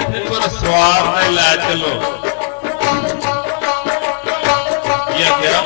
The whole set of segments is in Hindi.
ऊपर सवार ने ला चलो या क्या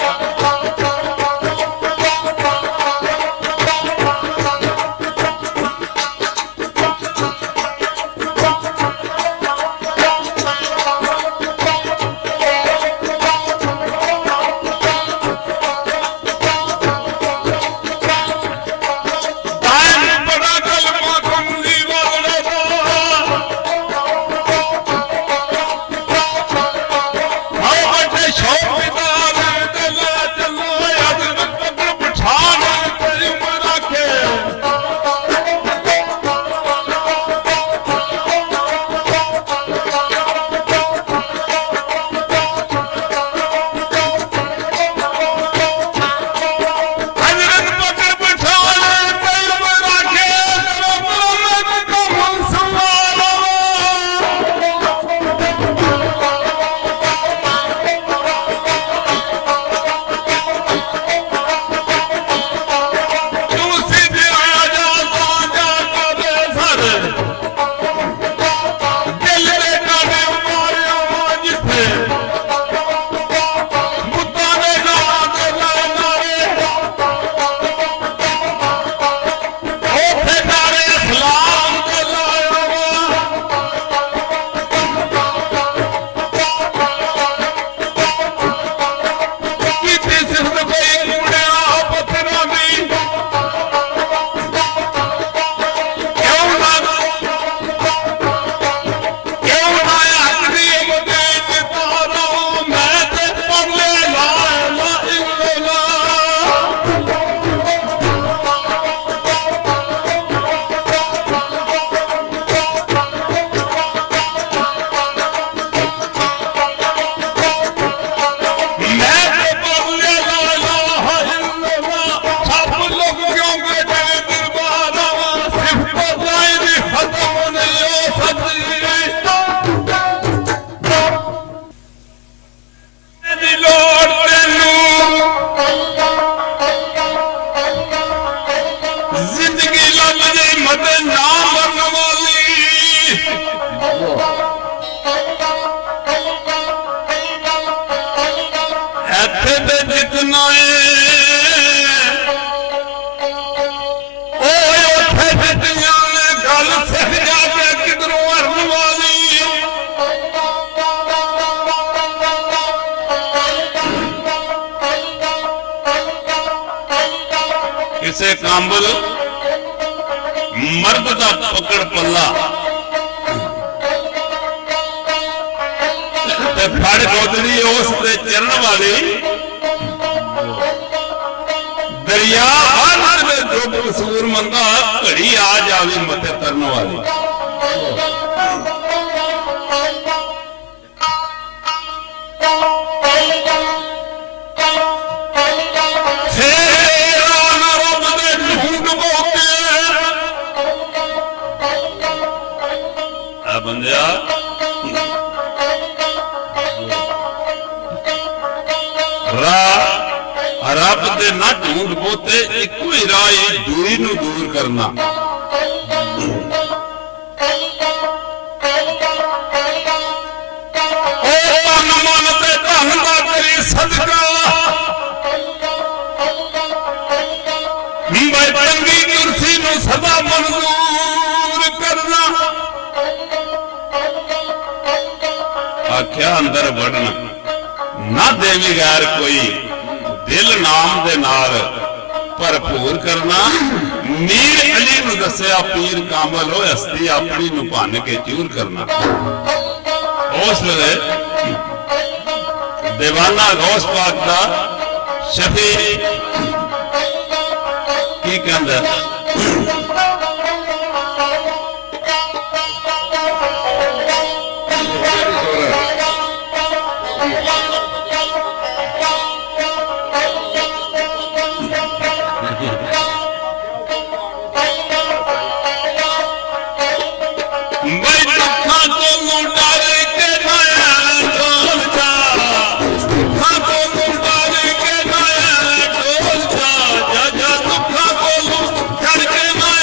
किसे कांबल मर्द का पकड़ पल्ला फड़ गोदड़ी उस चरण वाली दरिया में जो कसूर मंदा घड़ी आ जावी मते तरन वाली बंदिया रब दे ना ढूंढ पोते इको ही राह दूरी नू दूर करना चंगी कुर्सी नू सदा मंजूर करना आख्या अंदर बढ़ना ना देवी गैर कोई दिल नाम दे नाल भरपूर करना मीर अली नू दसिया पीर कामल हो हस्ती अपनी नू भन के चूर करना उस वेले दीवाना गौस पाक दा शफी की कहंदा Come on.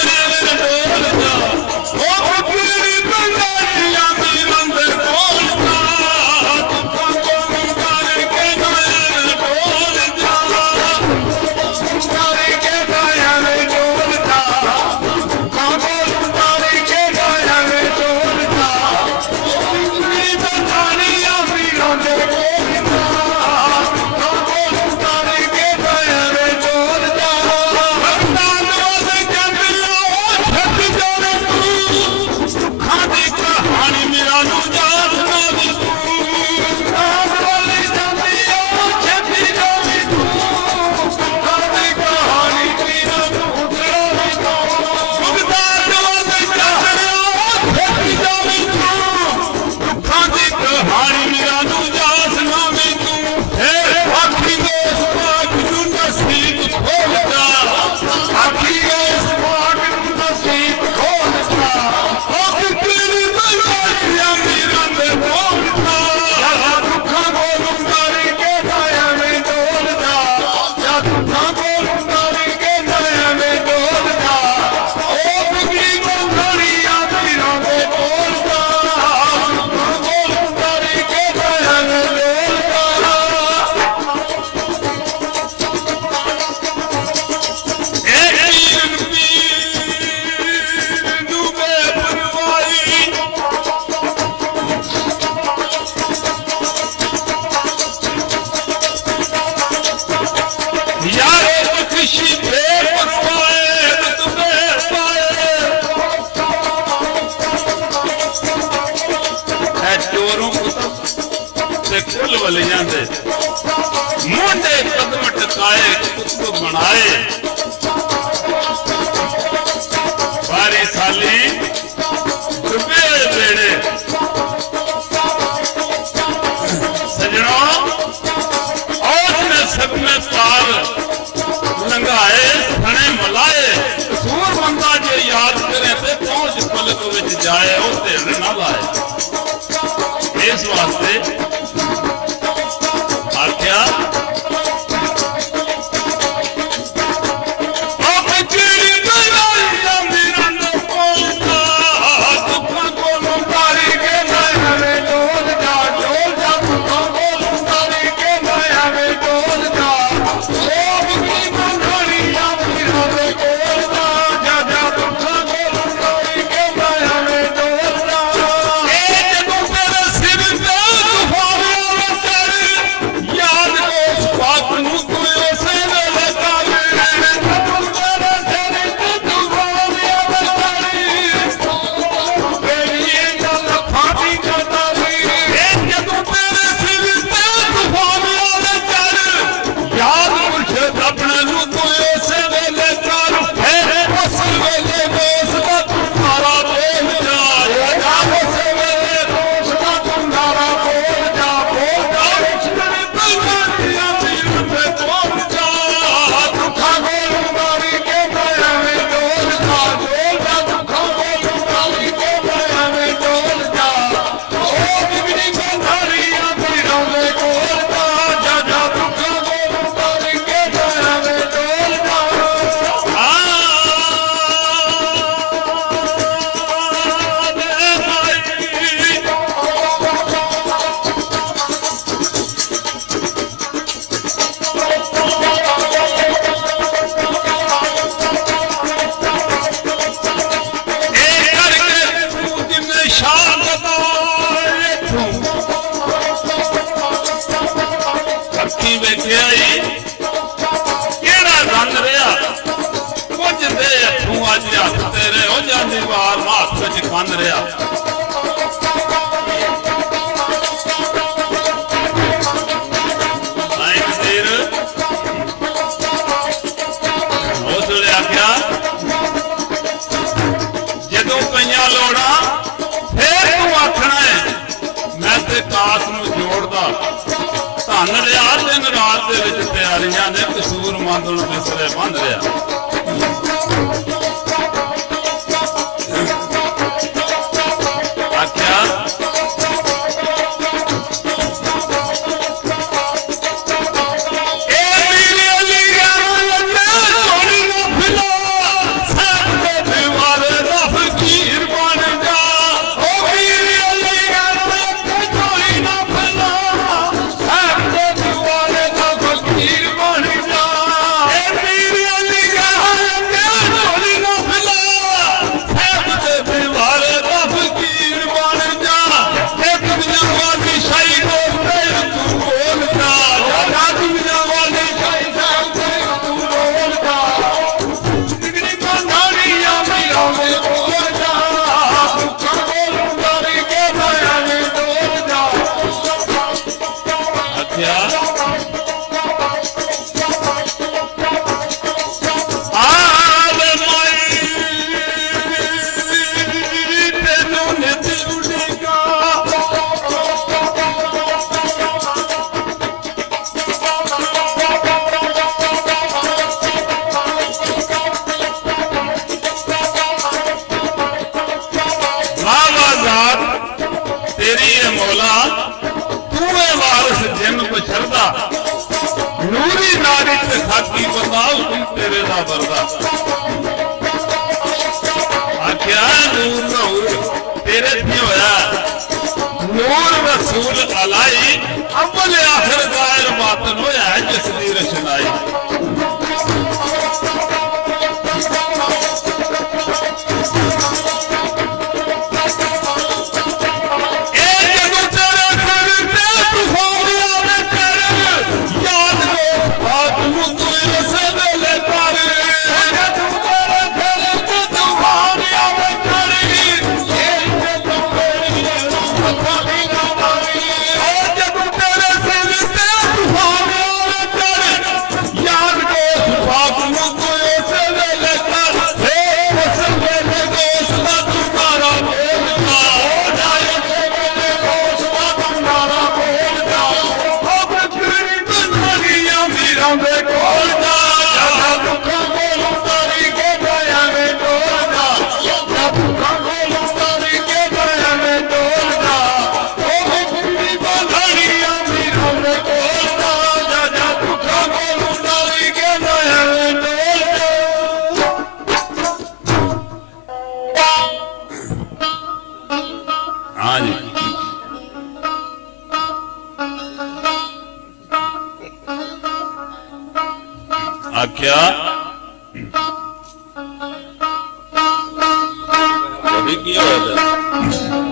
वलियां दे मुंडे कदम टकाए कुतुब बनाए बारी साली डुबे बेड़े सजनों और ने सब में पार लंघाए सने मलाए कसूर बंदा जो याद करे ते पहुंच पलक विच जाए और ढेर ना लाए इस वास्ते आख्या दिन रात तैयारियां ने कसूर मंद बिस्तरे बंद रहा आख्या नूरी नारी ते खाकी बताओ तुम तेरे दा बरदा आख्या नूर नूर तेरे थी होया नूर रसूल अलाई अव्वल आखिर गायर बातन होया जिस दी रचनाई अभी की हो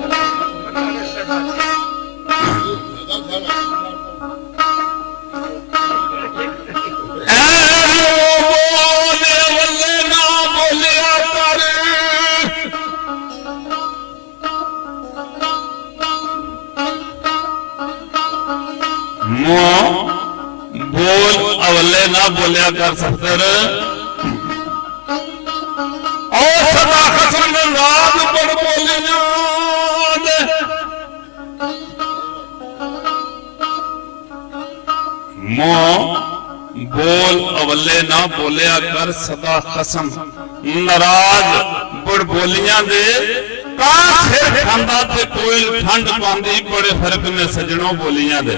बोल अवले ना बोलिया कर सकते और सदा कसम राज बड़ बोलिया बोल अवले ना बोलिया कर सदा कसम नाराज बड़ बोलिया दे खांदा ते कोयल ठंड पांदी बड़े फर्क में सजनों बोलिया दे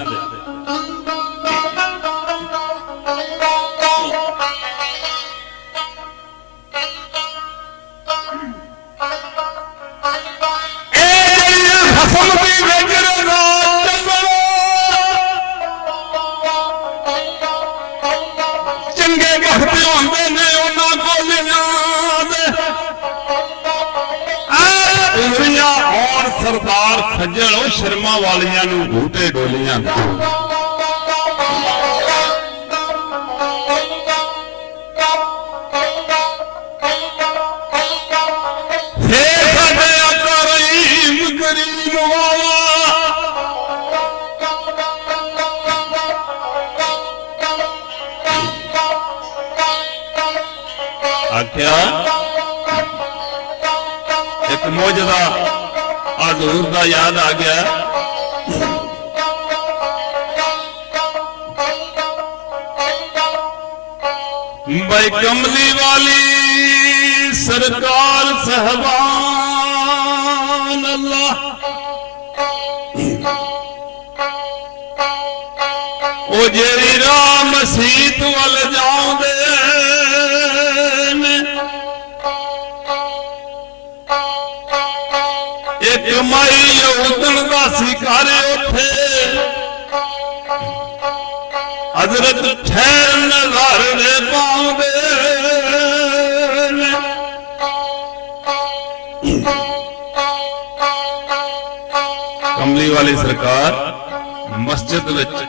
सरदार खज्जल शर्मा वालियां नू घूटे डोलियां आख्या एक मौजदा हजूर दा याद आ गया भाई कमली वाली सरकार साहबान अल्लाह ओ जेरी राह मसीत वाल जाऊंदे एक माई यहूदन का शिकारे उठे हजरत ठहर नजार दे पाऊंदे कमली वाली सरकार मस्जिद विच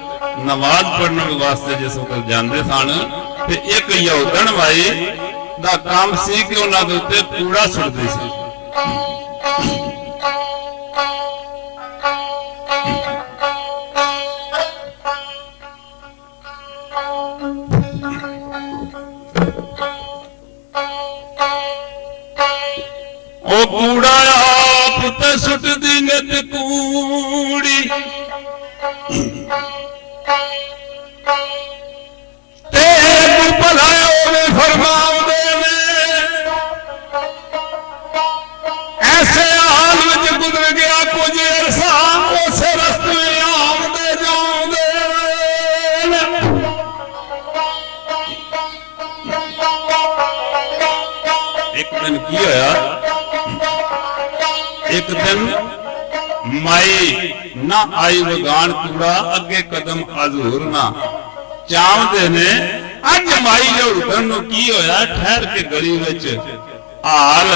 नमाज पढ़ने वास्ते जिस वक्त जाते सन ते एक यहूदन भाई दा काम सी कि उन्हां दे उत्ते कूड़ा सुटदी सी कूड़ा आप ते सुट दी नित कूड़ी ते भलायो में फरमाउंदे ने ऐसे हाल में गुजर गया कुछ अरसा उस रस्ते में आमदे जाऊंदे एक दिन की होया एक दिन माई ना आई वगान कूड़ा अगे कदम हजूर ना चावते ने अज माई यहूदन नूं की होया ठहर के गली विच हाल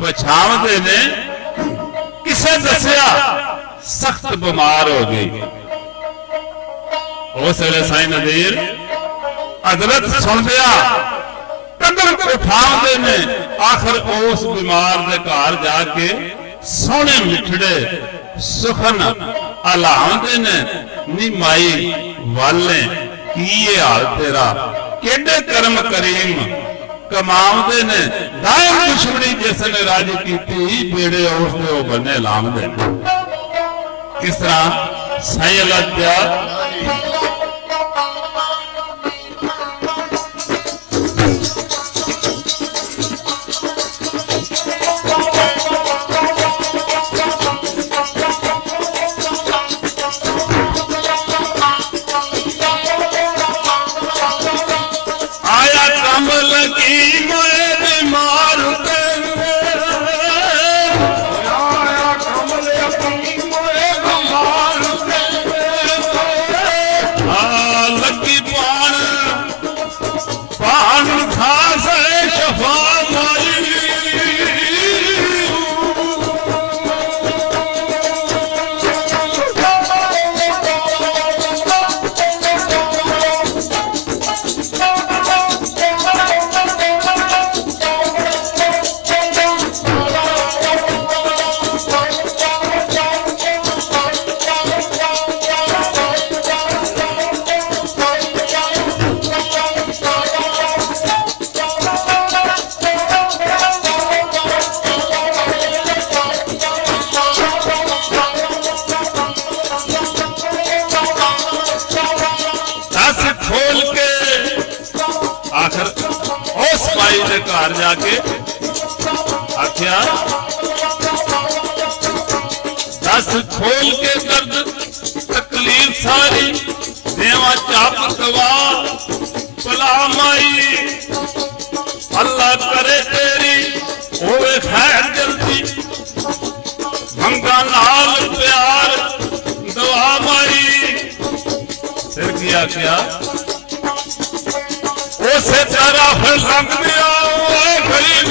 पछावते ने किसे दसिया सख्त बीमार हो गई उस वेले साईं नदीर हजरत सुन दिया कदम उठावते ने आखिर उस बीमार दे घर जाके सोने मिठड़े सुखन अलाउंदे ने नी माई वाले की ये हाल तेरा केडे कर्म करीम कमाउंदे ने दायम दुश्मनी जिसने राजी कीती बेड़े उसने वो बने लामदे किस तरह साईं अल्लाह घर जाके आख्या दस खोल के दर्द तकलीफ सारी देवा चाप दवा भला माई अल्लाह करे तेरी होवे खैर जल्दी मंगा नाल प्यार दवा माई फिर किया क्या उसे तेरा फिर रंग दिया गरीब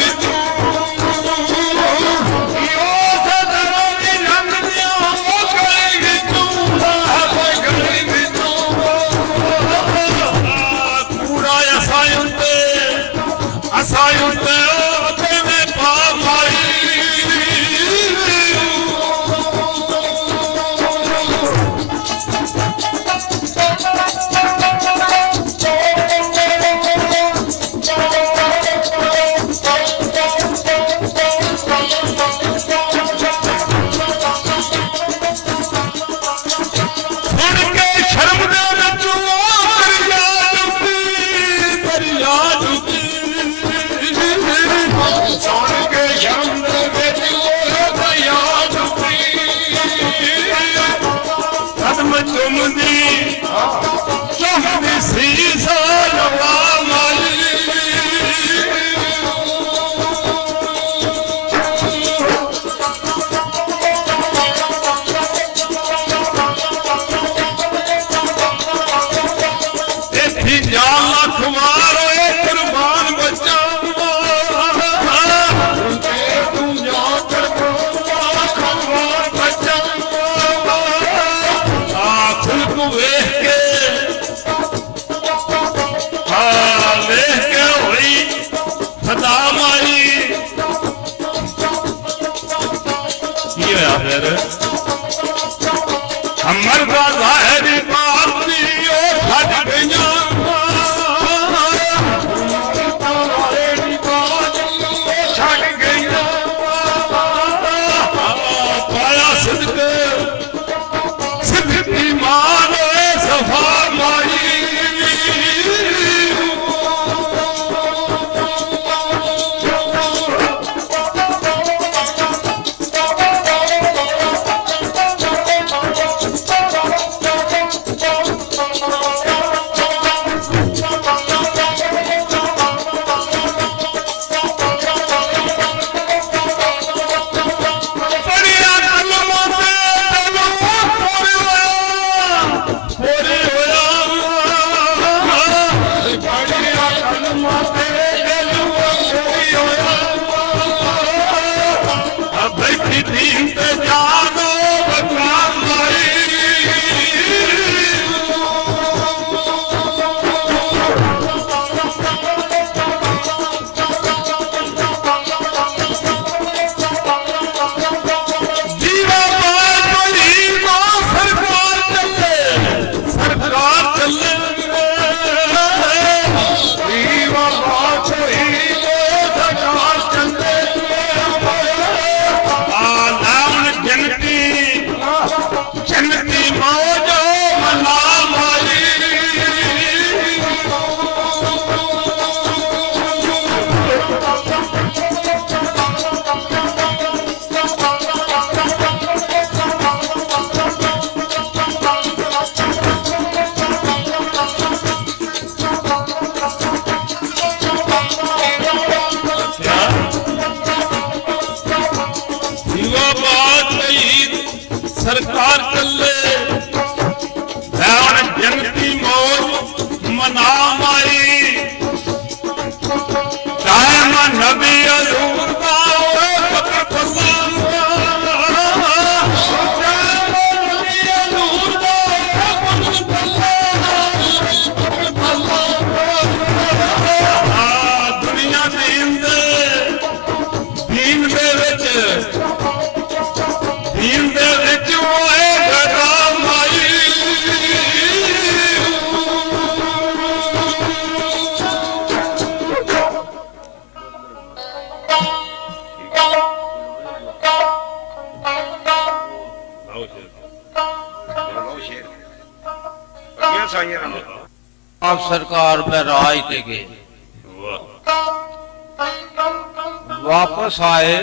हमर बाहरी बाती हट गया छट गया पाया सिद्ध की मान सफा माई सरकार चले जनती मौज मना माई कायम नबी अजूर दुनिया दीन आप सरकार में राज देंगे। वापस आए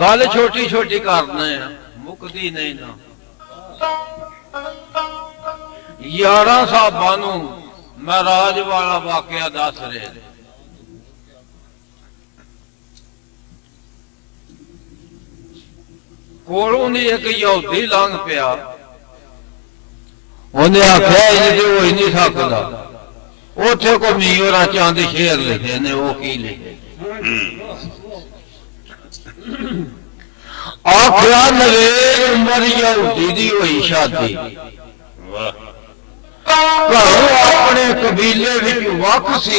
गल छोटी छोटी करने मुकदी नहीं ना 11 साहबा महराज वाला वाकया दस रहे कोलों दी एक यहूदी लंघ पिया उन्हें आख्या इन्हें हो ही नहीं सकता उथे को मीर चंद शेर लिखे ने वो की लिखे आख्या नवेर उमर यहूदी दी हुई शादी घरों अपने कबीले विच वख सी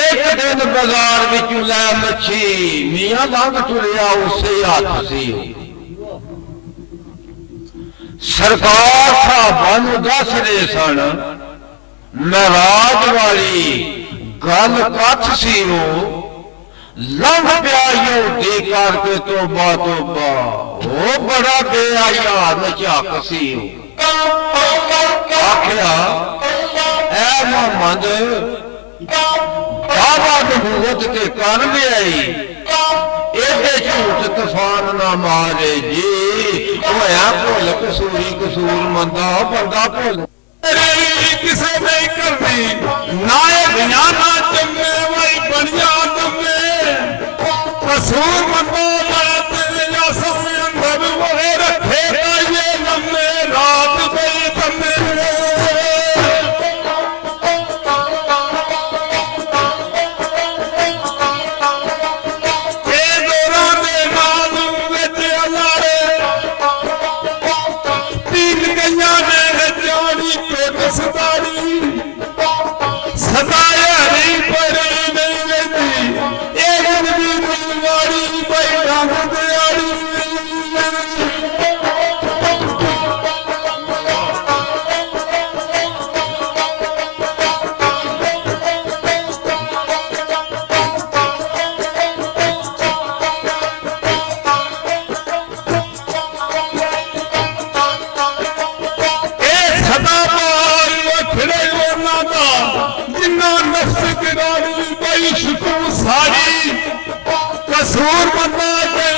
एक दिन बाजार विच लै मच्छी मियां लंघ टुरिया उसे हाथ सी सरकार साहबां नूं दस रहे सन महराज वाली गल कथ सी लंघ पिया यहूदी करके तोबा तोबा वो बड़ा बेआया नचाक सी आख्या ऐ मोहम्मद दावा नबूवत के कर आई एडे झूठ तूफान ना मारे जी होया भुल कसूरी कसूर मंदा बंदा भुल किसे नहीं करनी नायक ना चंगे वही बढ़िया दमे कसूर मंदा या समय अंदर वो रखे ये लम्बे रात गई दमे सताया नहीं पड़ी नहीं लेती एक भी दिलवाड़ी बैठा दियाड़ी कसूर बंदा